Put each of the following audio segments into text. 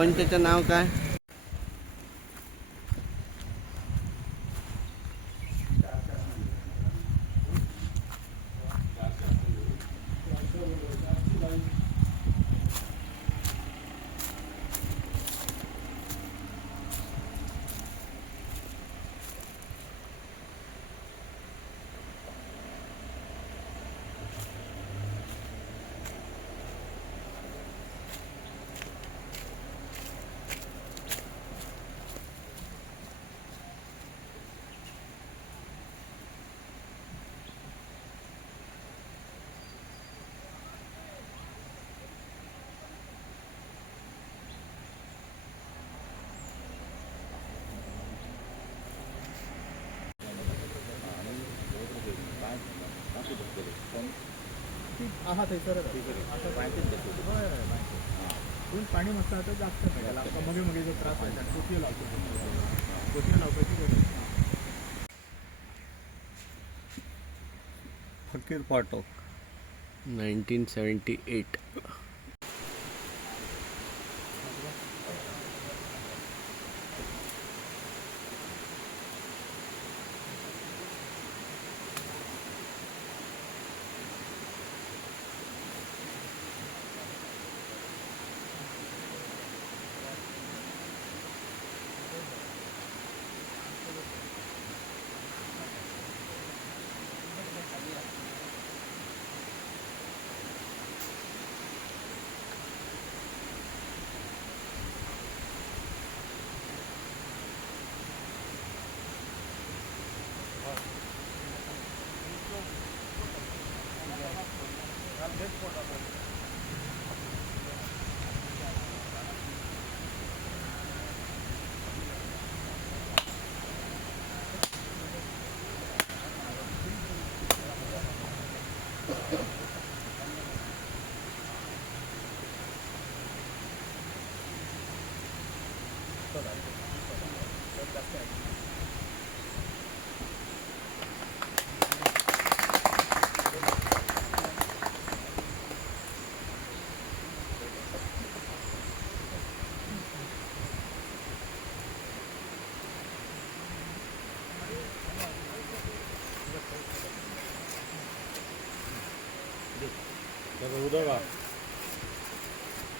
सरपंचाचं नाव काय? हा थंयसर पूण पाणी मातसो आतां जास्त मेळटा आमकां मगे मगे जो त्रास जाता कोतयो लावपाची गरज. फकीर पाठक 1978.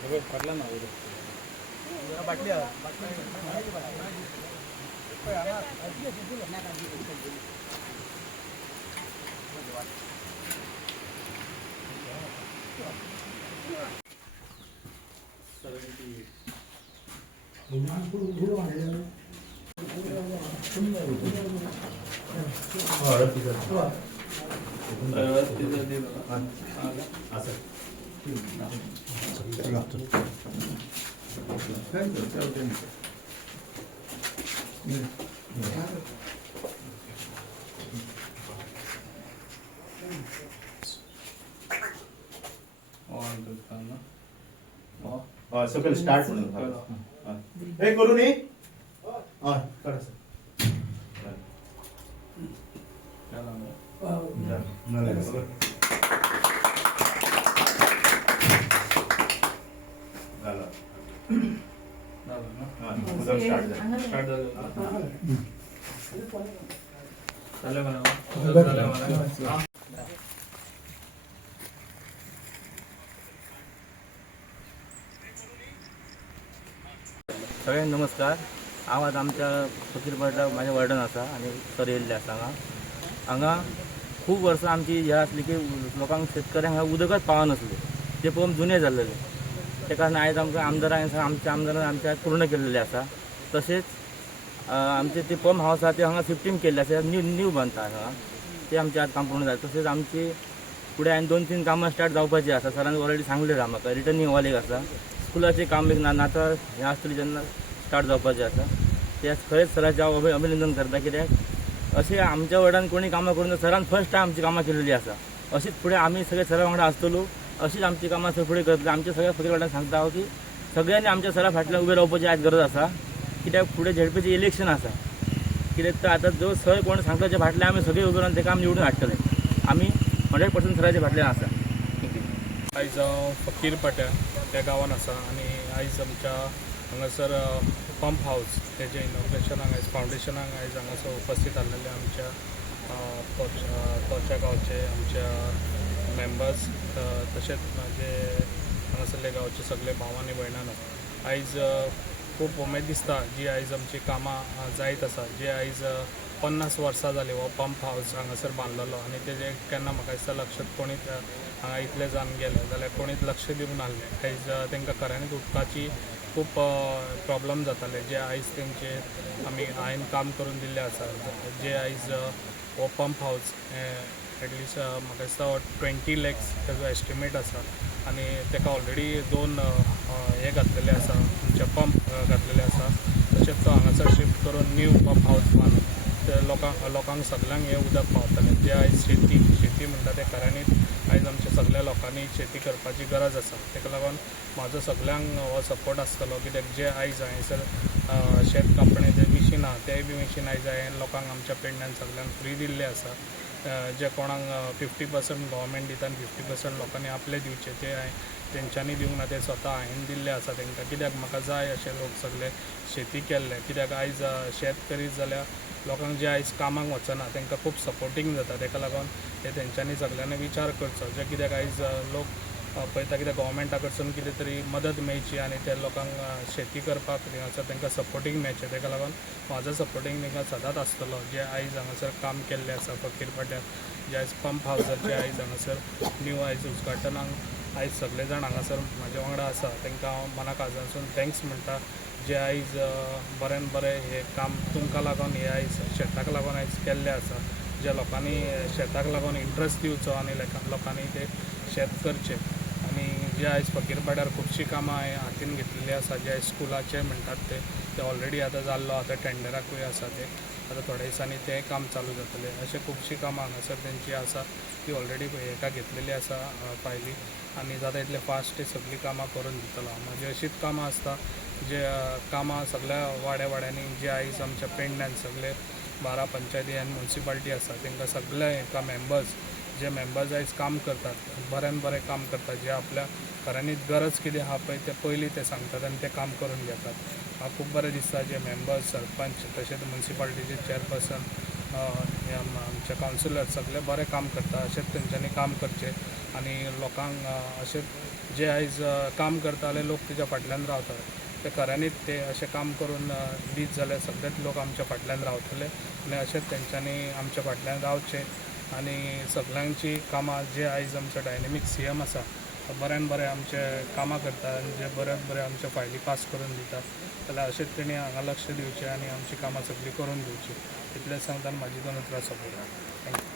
उदक फाटला ना उदक बाटली सकल स्टार्ट म्हणून हे करू नी करा सर सगळ्यांना नमस्कार. हांव आतां आमच्या फकीर पाठक म्हाजें वर्डन आसा आनी सर येयल्ले आसा हांगा खूब वर्सां आमची हें आसली की लोकांक शेतकऱ्यांक हांगा उदकच पावनासलें. ते पंप जुने जाल्लेले, ते कारण आयज आमकां आमच्या आमदारान आमच्या पूर्ण केल्लेले आसा. तशेंच आमचे ते पंप हाऊस आसा ते हांगा शिफ्टिंग केल्ले आसा, न्यू बांदता हांगा, ते आमचे आज काम पूर्ण जालें. तशेंच आमची फुडें आनी 2-3 कामां स्टार्ट जावपाची आसा. सरान ऑलरेडी सांगलें आहा म्हाका. रिटर्निंग वॉल एक आसा, स्कुलाचें काम एक नाताळ हें आसतलें जेन्ना स्टार्ट जावपाचें आसा. ते खरेंच सराचें हांव अभिनंदन करता, कित्याक अशें आमच्या वार्डान कोणी कामां करून सरान फर्स्ट टायम आमची कामां केलेली आसा. अशीच फुडें आमी सगळे सरा वांगडा आसतलो, अशीच आमची कामां फुडें करतले. आमच्या सगळ्या फकीर वार्डान सांगता हांव की सगळ्यांनी आमच्या सरा फाटल्यान उबे रावपाची आयज गरज आसा, कित्याक फुडें झेडपीचें इलेक्शन आसा. कित्याक तर आतां जो सर कोण सांगता तेच्या फाटल्यान आमी सगळे उबे रावन तें काम निवडून हाडटले. आमी 100% सराच्या फाटल्यान आसा. आयज हांव फकीर पाट्या त्या गांवान आसा आनी आयज आमच्या हांगासर पंप हाऊस तेजे इनॉग्रेशनाक आयज फावंडेशनाक आयज हांगासर उपस्थित आसलेले आमच्या तोरच्या गांवचे आमच्या मेंबर्स तशेंच जे हांगासरले गांवचे सगळे भाव आनी भयणानो आयज खूब उमेद दिसता जी आयज आमची कामां जायत आसा जी आयज 50 वर्सां जाली हो पंप हाऊस हांगासर बांदलेलो आनी तेजे केन्ना म्हाका दिसता लक्षात कोणीच हांगा इतले जावन गेले जाल्यार कोणीच लक्ष दिवंक नासलें आयज तांकां खऱ्यांनीच उदकाची खूब प्रॉब्लम जाताले जे आयज तेंचे आमी हांवें काम करून दिल्लें आसा जे आयज हो पंप हाऊस एटलिस्ट म्हाका दिसता 20 lakhs तेजो एस्टिमेट आसा आनी ताका ऑलरेडी 2 हे घातलेले आसा म्हणजे पंप घातलेले आसा तशेंच तो हांगासर शिफ्ट करून न्यू पंप हाऊस बांदून ते लोकांक सगळ्यांक हे उदक पावतलें जे आयज शेती म्हणटा ते खऱ्यांनीच आयज आमच्या सगळ्या लोकांनी शेती करपाची गरज आसा ताका लागून म्हाजो सगळ्यांक हो सपोर्ट आसतलो कित्याक जे आयज हांगासर शेत कापणे जे मिशीन आहा तेय बी मिशीन आयज हांवें लोकांक आमच्या पेडण्यान सगळ्यांक फ्री दिल्ले आसा जे कोणाक 50% गव्हर्मेंट दिता आनी 50% लोकांनी आपले दिवचे ते तेंच्यांनी दिवंक ना ते स्वता हांवें दिल्ले आसा तांकां कित्याक म्हाका जाय अशे लोक सगळे शेती केल्ले कित्याक आयज शेत करीत जाल्यार लोकांक जे आयज कामाक वचना तांकां खूब सपोर्टींग जाता ताका लागून हे तेंच्यांनी सगळ्यांनी विचार करचो जे कित्याक आयज लोक पळयता कित्याक गव्हर्मेंटा कडसून कितें तरी मदत मेळची आनी ते लोकांक शेती करपाक हांगासर तांकां सपोर्टींग मेळचें ताका लागून म्हाजो सपोर्टींग तांकां सदांच आसतलो जे आयज हांगासर काम केल्लें आसा फकीरपाट्यार जे आयज पंप हावजाचें आयज हांगासर न्यू आयज उद्घाटनाक आयज सगळे जाण हांगासर म्हाजे वांगडा आसा तांकां हांव मना काळजांसून थँक्स म्हणटा जे आयज बरें हे काम तुमकां लागून हे आयज शेताक लागून आयज केल्लें आसा ज्या लोकांनी शेताक लागून इंट्रस्ट दिवचो आनी लोकांनी ते शेत करचें आनी जे आयज फकीरपाड्यार खुबशीं कामां हांवें हातीन घेतलेलीं आसा जे आयज स्कुलाचे म्हणटात ते ऑलरेडी आतां जाल्लो आतां टेंडराकूय आसा ते आतां थोड्या दिसांनी तें काम चालू जातलें अशें खुबशीं कामां हांगासर तेंची आसा ती ऑलरेडी हेका घेतलेली आसा फायली आनी जाता इतले फास्ट ते सगळीं कामां करून दितलो म्हाजी अशीच कामां आसता जे कामां सगळ्या वाड्यांनी जे आयज आमच्या पेडण्यान सगळे 12 पंचायती आनी म्युन्सिपालिटी आसा तांकां सगळे हेका जे मेंबर्स आयज काम करतात बरें काम करतात जे आपल्या खऱ्यांनीच गरज कितें आहा पळय ते पयलीं ते सांगतात आनी ते काम करून घेतात म्हाका खूब बरें दिसता जे मेंबर्स सरपंच तशेंच म्युन्सिपालिटीचे चेअरपर्सन आमचे कावन्सिलर सगळे बरें काम करता अशेंच तेंच्यांनी काम करचें आनी लोकांक अशें जे आयज काम करताले लोक तेच्या फाटल्यान रावतात ते खऱ्यांनीच ते अशें काम करून दीत जाल्यार सगळेच लोक आमच्या फाटल्यान रावतले आनी अशेंच तेंच्यांनी आमच्या फाटल्यान रावचें आनी सगळ्यांची कामां जे आयज आमचे डायनेमीक CM आसा बरें आमचे कामां करता आनी जे बरें आमचे फायली पास करून दिता जाल्यार अशेंच तेणी हांगा लक्ष दिवचें आनी आमची कामां सगळीं करून दिवची इतलेंच सांगतना म्हाजी 2 उतरां सोंपयता थँक्यू